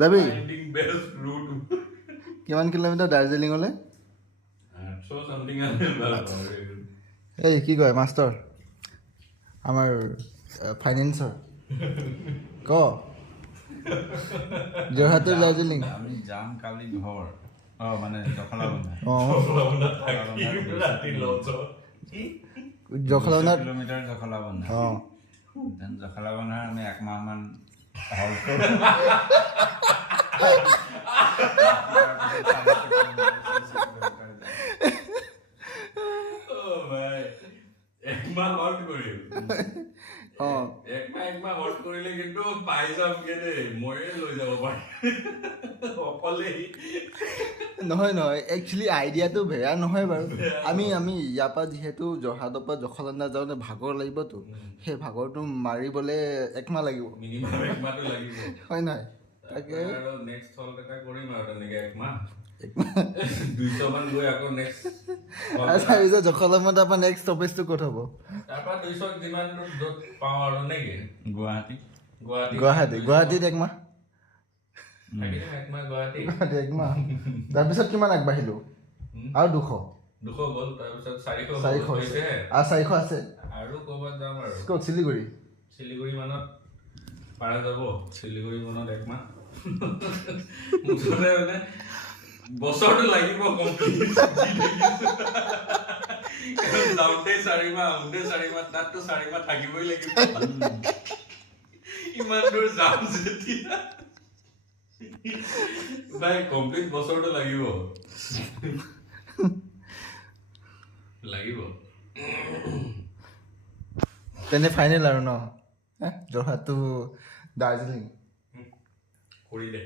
যাবি কিমান কিলোমিটাৰ দাৰ্জিলিঙলৈ এই কি কয় মাষ্টৰ আমাৰ ফাইনেন্সৰ ক যোৰহাটৰ দাৰ্জিলিং আমি যাম কালি ঘৰ মানে জখলাবন্ধা অঁ জখলাবন্ধা কিলোমিটাৰ জখলাবন্ধা অঁ জখলাবন্ধাৰ আমি একমাহমান অঁ একমাহ হট কৰিলে কিন্তু পাই যামগে দেই ময়ে লৈ যাব পাৰিম অকলেই নহয় একচুৱেলি আইডিয়াটো বেয়া নহয় বাৰু আমি ইয়াৰ পৰা যিহেতু যোৰহাটৰ পৰা জখলাবন্ধা যাওঁতে ভাগৰ লাগিবতো সেই ভাগৰটো মাৰিবলৈ একমাহ লাগিব মিনিমাম একমাহটো লাগিব হয় নহয় তাকে আৰু নেক্সট হল এটা কৰিম আৰু তেনেকে একমাহ 200 মান গৈ আকৌ নেক্সট তাৰপিছত জখলাবন্ধাৰ পৰা নেক্সট ষ্টপেজটো ক'ত হ'ব তাৰপৰা 200 যিমান য'ত পাওঁ আৰু নেকি গুৱাহাটী গুৱাহাটীত একমাহ থাকিম একমাহ গুৱাহাটী একমাহ তাৰপিছত কিমান আগবাঢ়িলো আৰু 200 গ'ল তাৰপিছত 400 400 হৈছেহে আৰু 400 আছে আৰু ক'ৰবাত যাম আৰু ক'ত শিলিগুৰি মানত পাৰা যাব শিলিগুৰি মানত একমাহ মুঠতে মানে বছৰটো লাগিব কমপ্লিট যাওঁতে 4 মাহ আহোঁতে 4 মাহ তাততো 4 মাহ থাকিবই লাগিব ইমান দূৰ যাম যেতিয়া ভাই কমপ্লিট বছৰটো লাগিব তেনে ফাইনেল আৰু ন যোৰহাট টু দাৰ্জিলিং কৰি দে